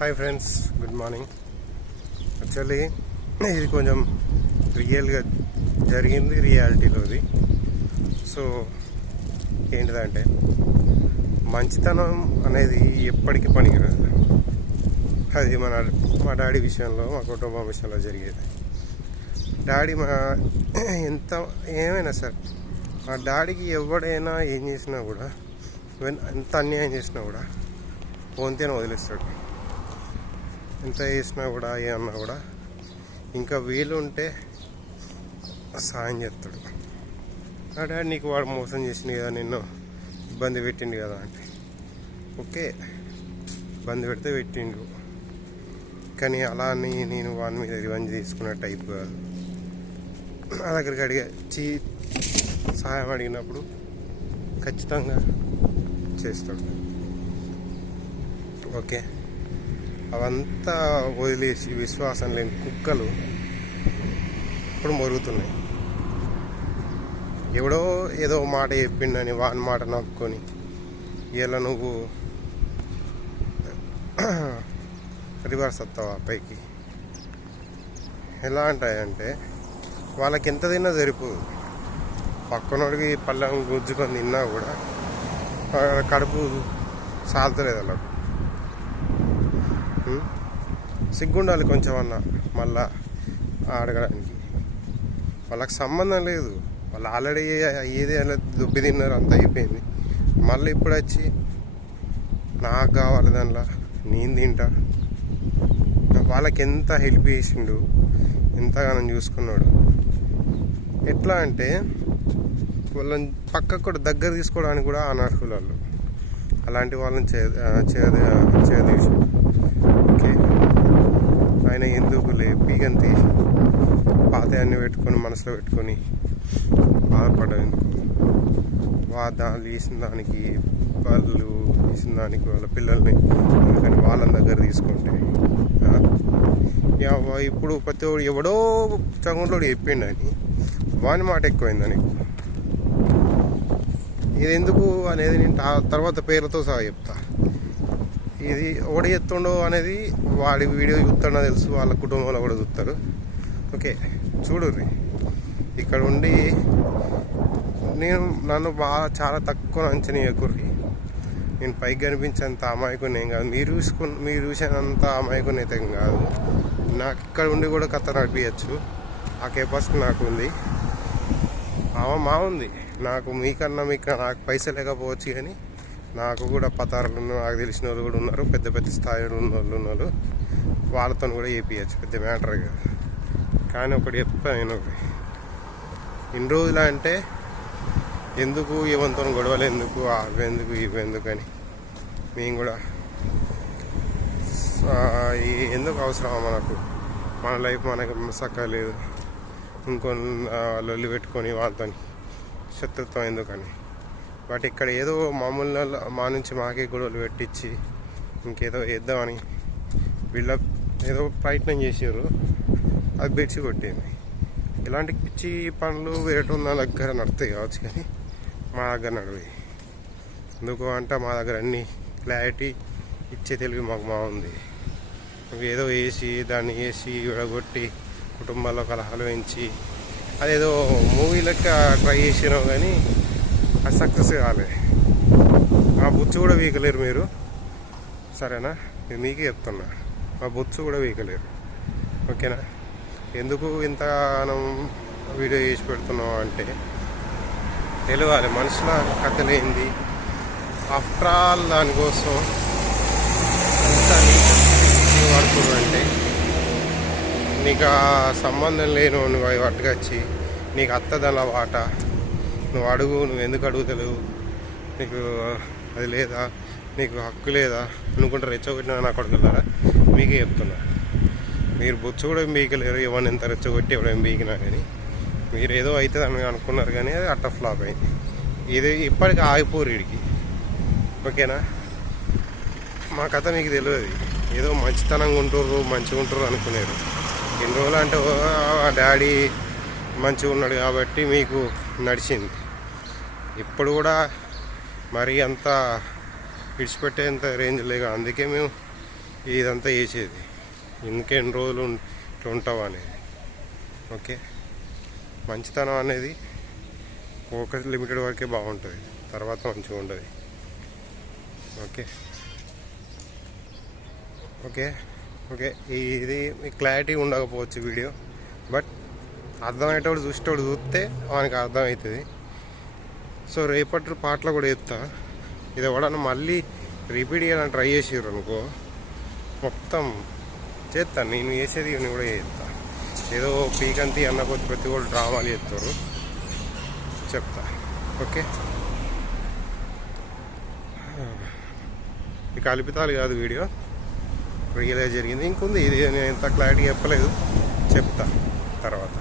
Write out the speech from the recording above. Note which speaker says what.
Speaker 1: Hi friends good morning actually ఇది కొంచెం రియల్గా జరిగింది రియాలిటీలోది సో ఏంటిదంటే మంచితనం అనేది ఎప్పటికీ పనికిరాదు. అది మన మా డాడీ విషయంలో మా కుటుంబం విషయంలో జరిగేది. డాడీ మా ఎంత ఏమైనా సరే మా డాడీకి ఎవడైనా ఏం చేసినా కూడా ఎంత అన్యాయం చేసినా కూడా పోంతేనే వదిలేస్తాడు. ఎంత చేసినా కూడా ఏమన్నా కూడా ఇంకా వీలు ఉంటే సాయం చేస్తాడు. అడా డాడీ నీకు వాడు మోసం చేసింది కదా నిన్ను ఇబ్బంది పెట్టిండు కదా అంటే. ఓకే ఇబ్బంది పెడితే పెట్టిండు. కానీ అలా అని నేను వాని మీద రివెంజ్ తీసుకున్న టైప్ కాదు. నా దగ్గరికి అడిగా చీ సహాయం అడిగినప్పుడు ఖచ్చితంగా చేస్తాడు. ఓకే. అవంతా వదిలేసి విశ్వాసం లేని కుక్కలు ఇప్పుడు మొరుగుతున్నాయి. ఎవడో ఏదో మాట చెప్పిండని వాని మాట నమ్ముకొని ఇలా నువ్వు రివర్స్ వస్తావా పైకి? ఎలా అంటాయంటే వాళ్ళకి ఎంత తిన్నా సరిపోదు పక్కనోడికి పళ్ళం గుజ్జుకొని తిన్నా కూడా కడుపు సాల్తలేదు వాళ్ళకు. సిగ్గుండాలి కొంచెం అన్న మళ్ళా అడగడానికి వాళ్ళకి సంబంధం లేదు. వాళ్ళు ఆల్రెడీ ఏది అలా దుబ్బి తిన్నారు అంత అయిపోయింది. మళ్ళీ ఇప్పుడు వచ్చి నాకు కావాలి దానిలో నేను తింటా. వాళ్ళకి ఎంత హెల్ప్ చేసిండు ఎంతగానో చూసుకున్నాడు. ఎట్లా అంటే వాళ్ళని పక్కకు కూడా దగ్గర తీసుకోవడానికి కూడా అనర్హులు వాళ్ళు. అలాంటి వాళ్ళని చే చేదీసి ఓకే ఆయన ఎందుకులే తీసి పాతయాన్ని పెట్టుకొని మనసులో పెట్టుకొని బాధపడడం వాళ్ళు వా దాన్ని వేసిన దానికి వాళ్ళు వేసిన దానికి వాళ్ళ పిల్లల్ని ఎందుకని వాళ్ళని దగ్గర తీసుకుంటే ఇప్పుడు ప్రతి ఒడు ఎవడో చంగుంటోడు చెప్పిండని వాని మాట ఎక్కువైందని ఇది ఎందుకు అనేది నేను తర్వాత పేర్లతో సహా చెప్తా. ఇది ఒకటి ఎత్తుండో అనేది వాడి వీడియో చూస్తాడో తెలుసు వాళ్ళ కుటుంబంలో కూడా చూస్తారు. ఓకే చూడుర్రి. ఇక్కడ ఉండి నేను నన్ను బాగా చాలా తక్కువ అంచనా ఎక్కుర్రి నేను పైకి కనిపించేంత అమాయకుని ఏం కాదు. మీరు చూసుకు మీరు చూసినంత అమాయకుని అయితే కాదు. నాకు ఇక్కడ ఉండి కూడా కథ నడిపించచ్చు ఆ కెపాసిటీ నాకు ఉంది. ఆమె మా ఉంది. నాకు మీకన్నా మీకు నాకు పైసలు లేకపోవచ్చు కానీ నాకు కూడా పతారులు నాకు తెలిసిన వాళ్ళు కూడా ఉన్నారు. పెద్ద పెద్ద స్థాయిలో ఉన్న వాళ్ళు ఉన్నారు. వాళ్ళతో కూడా చేపించచ్చు పెద్ద మ్యాటర్ కాదు. కానీ ఒకటి చెప్తాను నేను. ఒకటి ఇన్ని రోజులు అంటే ఎందుకు ఇవంతో గొడవలు ఎందుకు అవెందుకు ఇవెందుకు అని మేము కూడా ఎందుకు అవసరమా మనకు? మన లైఫ్ మనకు చక్కగా లేదు. ఇంకొన్ని లొల్లి పెట్టుకొని వాళ్ళతో శత్రుత్వం ఎందుకని? బట్ ఇక్కడ ఏదో మామూలు మా నుంచి మాకే గొడవలు పెట్టించి ఇంకేదో వేద్దామని బిల్డప్ ఏదో ప్రయత్నం చేసారు అది బెడ్చి కొట్టింది. ఇలాంటి పిచ్చి పనులు వేరే ఉన్న దగ్గర నడుతాయి కావచ్చు కానీ మా దగ్గర నడివి ఎందుకు అంటే మా దగ్గర అన్ని క్లారిటీ ఇచ్చే తెలివి మాకు బాగుంది. ఏదో వేసి దాన్ని వేసి విడగొట్టి కుటుంబాల్లో కలహాలు పెంచి అదేదో మూవీ లెక్క ట్రై చేసినావు కానీ అది సక్సెస్ కాలేదు ఆ బుచ్చు కూడా వీకలేరు మీరు. సరేనా? నేను మీకే చెప్తున్నా. ఆ బుచ్చు కూడా వీకలేరు. ఓకేనా? ఎందుకు ఇంత వీడియో చేసి పెడుతున్నావు అంటే తెలియాలి మనుషుల కథలేంది ఆఫ్టర్ ఆల్ దానికోసం అంత పడుతున్నారు అంటే నీకు ఆ సంబంధం లేని నువ్వు అవి పట్టుకొచ్చి నీకు అత్తదల వాట నువ్వు అడుగు నువ్వు ఎందుకు అడుగుతలేవు? నీకు అది లేదా? నీకు హక్కు లేదా? అనుకుంటే రెచ్చగొట్టినా నా కొడుకులారా? మీకే చెప్తున్నా. మీరు బొచ్చు కూడా బీకలేరు ఎవరిని ఎంత రెచ్చగొట్టి ఎవడేం బీకినా కానీ. మీరు ఏదో అవుతుంది అని అనుకున్నారు కానీ అది అట్ట ఫ్లాప్ అయింది. ఇది ఇప్పటికి ఆగిపోరు వీడికి. ఓకేనా? మా కథ మీకు తెలియదు. ఏదో మంచితనంగా ఉంటుర్రు మంచిగా ఉంటుర్రు అనుకునేరు ఎన్ని రోజులు అంటే ఆ డాడీ మంచిగా ఉన్నాడు కాబట్టి మీకు నడిచింది. ఇప్పుడు కూడా మరీ అంత విడిచిపెట్టేంత రేంజ్ లేదు. అందుకే మేము ఇదంతా వేసేది ఇంకెన్ని రోజులు ఉంటాం ఉంటావు అనేది. ఓకే? మంచితనం అనేది ఒక లిమిటెడ్ వరకే బాగుంటుంది. తర్వాత మంచిగా ఉండదు. ఓకే? ఓకే? ఓకే. ఇది క్లారిటీ ఉండకపోవచ్చు వీడియో. బట్ అర్థమయ్యేటోడు చూసేటోడు చూస్తే వానికి అర్థమవుతుంది. సో రేపటి పాటలు కూడా చెప్తా ఇది ఎవడన్నా మళ్ళీ రిపీట్ చేయాలని ట్రై చేసారు అనుకో మొత్తం చేస్తాను నేను చేసేది నేను కూడా చేస్తా ఏదో పీకంతి అన్న కొద్ది ప్రతి వాళ్ళు డ్రామాలు చేస్తారు చెప్తా. ఓకే? ఇక కల్పితాలు కాదు వీడియో. రియలైజ్ జరిగింది. ఇంకొంది. ఇది నేను ఎంత క్లారిటీ చెప్పలేదు. చెప్తా తర్వాత.